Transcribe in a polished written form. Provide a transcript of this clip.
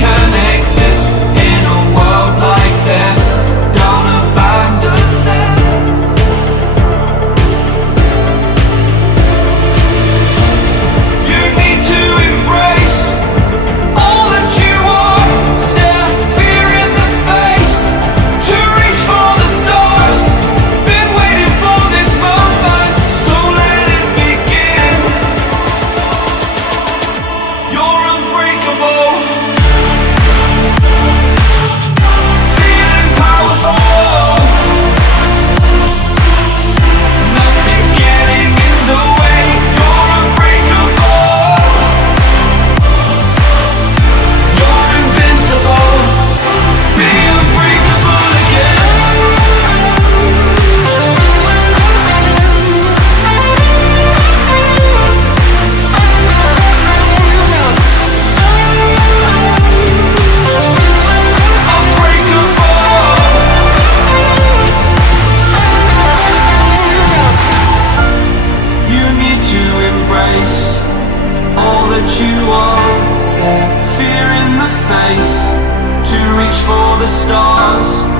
can exist in a world like this. Don't abandon them. You need to embrace all that you are. Stare fear in the face to reach for the stars. Been waiting for this moment, so let it begin. You're unbreakable, feeling powerful. Nothing's getting in the way. You're unbreakable. You're invincible. Be unbreakable again. You need to embrace all that you are. Stare fear in the face to reach for the stars.